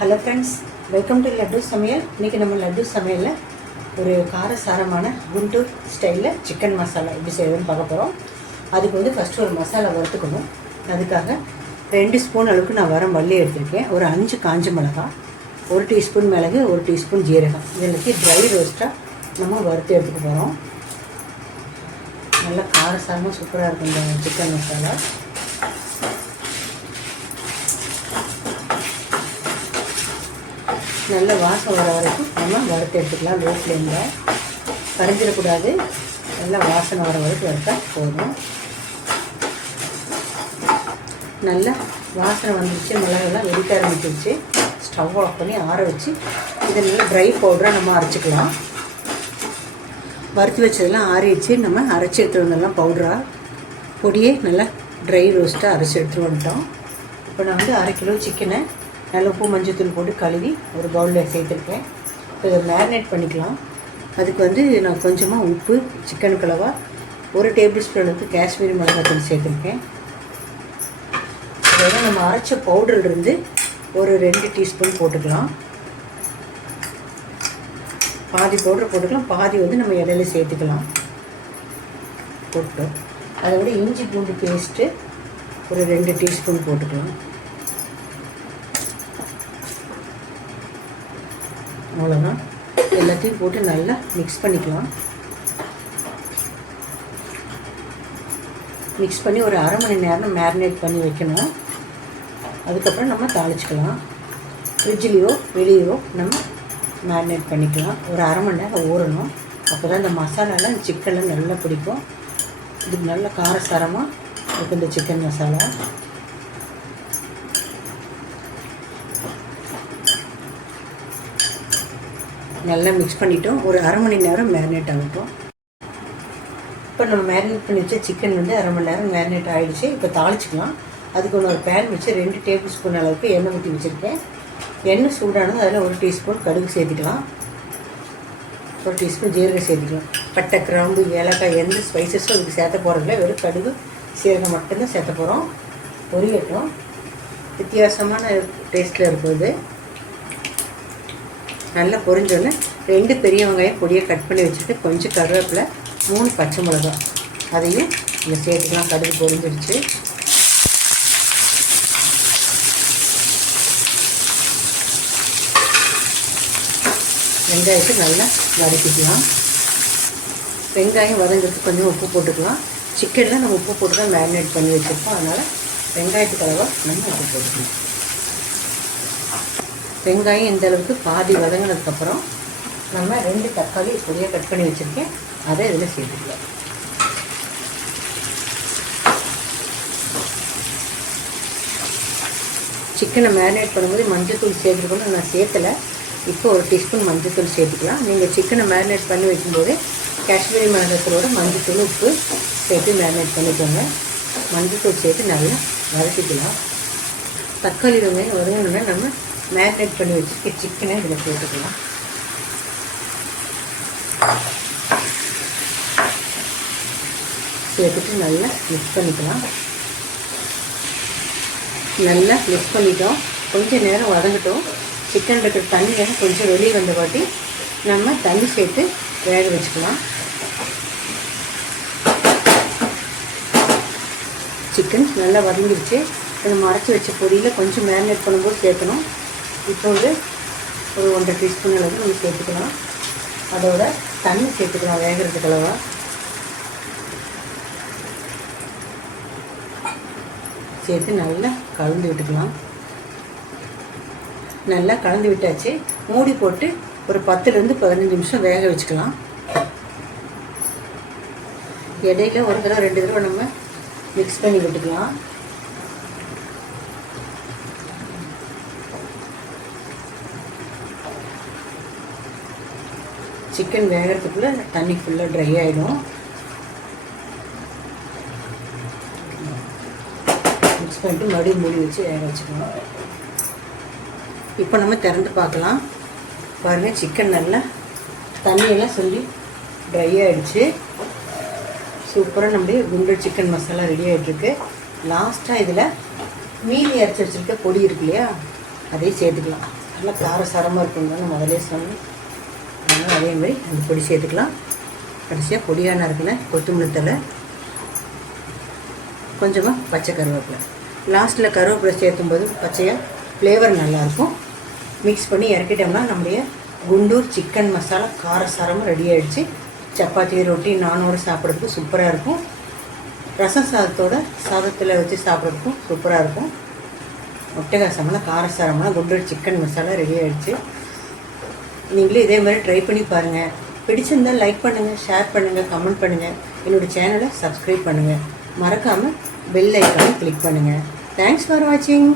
Hello friends, welcome to laddu சமையல். இன்றைக்கி நம்ம லட்டு சமையலில் ஒரு காரசாரமான குண்டூர் ஸ்டைலில் சிக்கன் மசாலா எப்படி செய்வதுன்னு பார்க்க போகிறோம். அதுக்கு வந்து ஃபஸ்ட்டு ஒரு மசாலா வறுத்துக்கணும். அதுக்காக 2 ஸ்பூன் அளவுக்கு நான் மல்லி எடுத்திருக்கேன். ஒரு 5 காஞ்ச மிளகாய், 1 டீஸ்பூன் மிளகு, 1 டீஸ்பூன் ஜீரகம். இதெல்லாத்தையும் ட்ரை ரோஸ்ட்டாக நம்ம வறுத்து எடுத்துக்க போகிறோம். நல்லா காரசாரமாக சூப்பராக இருக்கும் இந்த சிக்கன் மசாலா. நல்ல வாசம் வர வரைக்கும் நம்ம வறுத்து எடுத்துக்கலாம். லோ ஃப்ளேமில் கரைஞ்சிடக்கூடாது. நல்லா வாசனை வர வரைக்கும் வறுத்தா போதும். நல்லா வாசனை வந்துடுச்சு, மிளகெல்லாம் வெடிக்க ஆரம்பிச்சிருச்சு. ஸ்டவ் ஆஃப் பண்ணி ஆற வச்சு இதை நல்லா ட்ரை பவுடராக நம்ம அரைச்சிக்கலாம். வறுத்து வச்சதெல்லாம் ஆறிடுச்சு. நம்ம அரைச்சி எடுத்துகிட்டு வந்தெல்லாம் பவுடராக பொடியே நல்லா ட்ரை ரோஸ்ட்டாக அரைச்சி எடுத்துகிட்டு வந்துட்டோம். இப்போ நான் வந்து 1/2 கிலோ சிக்கனை நல்லா உப்பு மஞ்சத்தூள் போட்டு கழுவி ஒரு பவுலில் சேர்த்துருக்கேன். இப்போ இதை மேரினேட் பண்ணிக்கலாம். அதுக்கு வந்து நான் கொஞ்சமாக உப்பு, சிக்கன் கலவா, 1 டேபிள் ஸ்பூன் அளவுக்கு காஷ்மீரி மிளகாத்தூள் சேர்த்துருக்கேன். அதோட நம்ம அரைச்ச பவுடர்லேருந்து ஒரு 2 டீஸ்பூன் போட்டுக்கலாம். பாதி பவுடர் போட்டுக்கலாம், பாதி வந்து நம்ம இடையில சேர்த்துக்கலாம். போட்டோம். அதோட இஞ்சி பூண்டு பேஸ்ட்டு ஒரு 2 டீஸ்பூன் போட்டுக்கலாம். அவ்வளோதான். எல்லாத்தையும் போட்டு நல்லா மிக்ஸ் பண்ணிக்கலாம். மிக்ஸ் பண்ணி ஒரு 1/2 மணி நேரம் மேரினேட் பண்ணி வைக்கணும். அதுக்கப்புறம் நம்ம தாளிச்சிக்கலாம். ஃப்ரிட்ஜ்லேயோ வெளியோ நம்ம மேரினேட் பண்ணிக்கலாம். ஒரு 1/2 மணி நேரம் ஊறணும். அப்போ தான் இந்த மசாலாலாம் சிக்கனில் நல்லா பிடிக்கும். இதுக்கு நல்ல காரசாரமாக இருக்கும் இந்த சிக்கன் மசாலா. நல்லா மிக்ஸ் பண்ணிவிட்டோம். ஒரு 1/2 மணி நேரம் மேரினேட் ஆகட்டும். இப்போ நம்ம மேரினேட் பண்ணி வச்ச சிக்கன் வந்து 1/2 மணி நேரம் மேரினேட் ஆகிடுச்சு. இப்போ தாளிச்சிக்கலாம். அதுக்கு ஒரு பேன் வச்சு 2 டேபிள் ஸ்பூன் அளவுக்கு எண்ணெய் ஊற்றி வச்சுருக்கேன். எண்ணெய் சூடானது அதில் 1 டீஸ்பூன் கடுகு சேர்த்துக்கலாம். 1 டீஸ்பூன் ஜீரகம் சேர்த்துக்கலாம். பட்டை, கிராம்பு, ஏலக்காய் எந்த ஸ்பைசஸும் அதுக்கு சேர்த்த போகிறதில்ல. வெறும் கடுகு சீரகம் மட்டும்தான் சேர்த்த போகிறோம். பொரியட்டும். வித்தியாசமான டேஸ்ட்டில் இருக்குது. நல்லா பொரிஞ்சோன்னே 2 பெரிய வெங்காயம் பொடியை கட் பண்ணி வச்சுட்டு கொஞ்சம் கருவேப்பிலை, 3 பச்சை மிளகாய் அதையும் இங்கே சேர்த்துக்கலாம். கடுகு பொரிஞ்சிருச்சு. வெங்காயத்தை நல்லா வதக்கிக்கலாம். வெங்காயம் வதங்கிறதுக்கு கொஞ்சம் உப்பு போட்டுக்கலாம். சிக்கனில் நம்ம உப்பு போட்டு தான் மேரினேட் பண்ணி வச்சுருக்கோம். அதனால் வெங்காயத்துக்கு அளவாக நம்ம உப்பு போட்டுக்கலாம். வெங்காயம் இந்த அளவுக்கு பாதி வதங்கினதுக்கப்புறம் நம்ம 2 தக்காளி பொடியாக கட் பண்ணி வச்சுருக்கேன். அதை இதில் சேர்த்துக்கலாம். சிக்கனை மேரினேட் பண்ணும்போது மஞ்சத்தூள் சேர்த்துருக்கணும். நான் சேர்த்தலை. இப்போ 1 டீஸ்பூன் மஞ்சத்தூள் சேர்த்துக்கலாம். நீங்கள் சிக்கனை மேரினேட் பண்ணி வைக்கும்போது காஷ்மீரி மிளகாத்தூளோட மஞ்சத்தூள், உப்பு சேர்த்து மேரினேட் பண்ணிக்கோங்க. மஞ்சத்தூள் சேர்த்து நல்லா வதக்கிக்கலாம். தக்காளி வெங்காயம் வதங்கினோடனே நம்ம மேரினேட் பண்ணி வச்சுருக்க சிக்கனை இதில் போட்டுக்கலாம். சேர்த்துட்டு நல்லா மிக்ஸ் பண்ணிக்கலாம். நல்லா மிக்ஸ் பண்ணிட்டோம். கொஞ்சம் நேரம் வதங்கட்டும். சிக்கன் இருக்கிற தண்ணியை கொஞ்சம் வெளியே வந்த வாட்டி நம்ம தண்ணி சேர்த்து வேக வச்சுக்கலாம். சிக்கன் நல்லா வதங்கிடுச்சு. நம்ம அரைச்சி வச்ச பொடியில் கொஞ்சம் மேரினேட் பண்ணும்போது சேர்க்கணும். இப்போ வந்து ஒரு 1.5 டீஸ்பூன் அளவுக்கு நம்ம சேர்த்துக்கலாம். அதோட தண்ணி சேர்த்துக்கலாம் வேகிறதுக்கு அளவா. சேர்த்து நல்லா கலந்து விட்டுக்கலாம். நல்லா கலந்து விட்டாச்சு. மூடி போட்டு ஒரு 10லேருந்து 15 நிமிஷம் வேக வச்சுக்கலாம். இடையில 1 தடவை 2 தடவை நம்ம மிக்ஸ் பண்ணி விட்டுக்கலாம். சிக்கன் வேகிறதுக்குள்ளே தண்ணி ஃபுல்லாக ட்ரை ஆகிடும். மிக்ஸ் பண்ணிட்டு மறுபடியும் மூடி வச்சு வேக வச்சுக்கலாம். இப்போ நம்ம திறந்து பார்க்கலாம். பாருங்கள், சிக்கன் நல்லா தண்ணியெல்லாம் சொல்லி ட்ரை ஆகிடுச்சு. சூப்பராக நம்மளுடைய குண்டூர் சிக்கன் மசாலா ரெடி ஆகிட்டுருக்கு. லாஸ்ட்டாக இதில் மீதி அரைச்சி வச்சுருக்க பொடி இருக்கு இல்லையா, அதையும் சேர்த்துக்கலாம். நல்லா காரசாரமாக இருக்குங்க நான் முதலே சொன்னேன். அதனால் அதேமாதிரி அந்த பொடி சேர்த்துக்கலாம். கடைசியாக பொடியான இருக்குல்ல கொத்தமல்லி தழை, கொஞ்சமாக பச்சை கருவேப்பிலை. லாஸ்ட்டில் கருவேப்பிலை சேர்த்தும்போது பச்சையாக ஃப்ளேவர் நல்லாயிருக்கும். மிக்ஸ் பண்ணி இறக்கிட்டோம்னா நம்முடைய குண்டூர் சிக்கன் மசாலா காரசாரமாக ரெடி ஆகிடுச்சு. சப்பாத்தி ரொட்டி நானோடு சாப்பிட்றதுக்கு சூப்பராக இருக்கும். ரசம் சாதத்தில் வச்சு சாப்பிட்றதுக்கும் சூப்பராக இருக்கும். ஒட்டகாசமான காரசாரமான குண்டூர் சிக்கன் மசாலா ரெடி ஆகிடுச்சு. நீங்களும் இதே மாதிரி ட்ரை பண்ணி பாருங்கள். பிடிச்சிருந்தால் லைக் பண்ணுங்கள், ஷேர் பண்ணுங்கள், கமெண்ட் பண்ணுங்கள். என்னோடய சேனலை சப்ஸ்கிரைப் பண்ணுங்கள். மறக்காமல் பெல் ஐக்கானை கிளிக் பண்ணுங்கள். தேங்க்ஸ் ஃபார் வாட்சிங்.